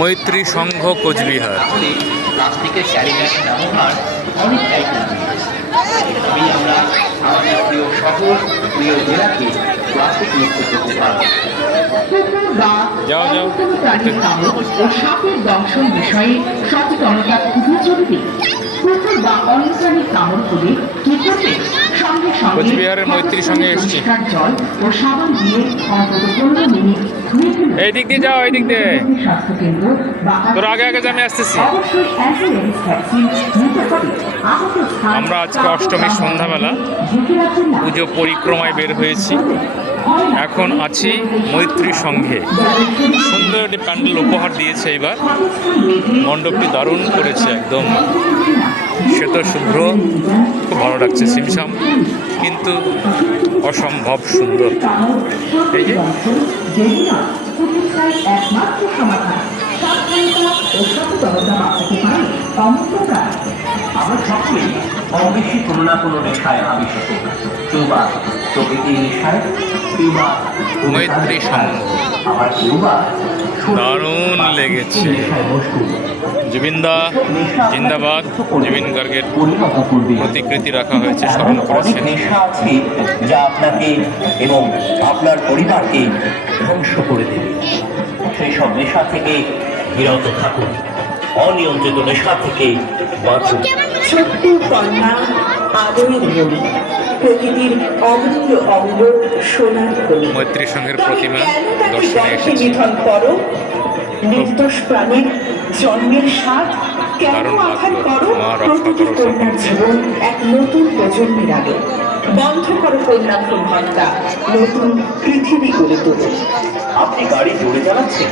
মৈত্রী সংঘ কোচবিহার। আসলে প্লাস্টিকের ক্যারি ব্যাগের ব্যবহার অনেকটাই কমে গেছে এভাবেই আমরা আমাদের প্রিয় শহর প্রিয় জেলাকে প্লাস্টিক মুক্ত করতে পারব। যাও, যাও। প্রাণীর কামড় ও সাপের দংশন বিষয়ে সচেতনতা খুবই জরুরি। কুকুর বা অন্য প্রাণীর কামড় হলে কি করবে সঙ্গে সঙ্গে কোচবিহারের মৈত্রীর সঙ্গে এসছি। এই দিক দিয়ে যাও, এই দিক দিয়ে। তোর আগে আগে আমি আসতেছি। আমরা আজকে অষ্টমীর সন্ধ্যাবেলা। পুজো পরিক্রমায় বের হয়েছি। এখন আছি মৈত্রী সংঘে সুন্দর একটি প্যান্ডেল উপহার দিয়েছে এবার মণ্ডপটি দারুণ করেছে, একদম শ্বেত শুভ্র খুব ভালো লাগছে, সিমসাম। কিন্তু অসম্ভব সুন্দর। এই যে। আমরা সকলেই কম বেশি কোনো না কোনো নেশায় আবিষ্ট কেউ বা নেশায় কেউ বা মৈত্রী সংঘ। আবার কেউ বা দারুণ লেগেছে। জুবিনদা জিন্দাবাদ। জুবিন গার্গের প্রতিকৃতি রাখা হয়েছে স্মরণ নেশা আছে যা আপনাকে এবং আপনার পরিবারকে ধ্বংস করে দেবে। সেই সব নেশা থেকে বিরত থাকুন। অনিয়ন্ত্রিত নেশা থেকে বাঁচুন। ছোট্ট কন্যা। আদরের বলি প্রকৃতির অমূল্য অঙ্গ সোনার খনি মৈত্রী সংঘের প্রতিমা দর্শনে এসেছি। নিধন করো? নির্দোষ প্রাণীর জন্মের স্বাদ কেন আঘাত। করো? প্রতিটি কন্যার জীবন এক নতুন প্রজন্মের আগে বন্ধ করো কন্যা হত্যা নতুন পৃথিবী গড়ে তোলো। আপনি গাড়ি জোরে চালাচ্ছেন।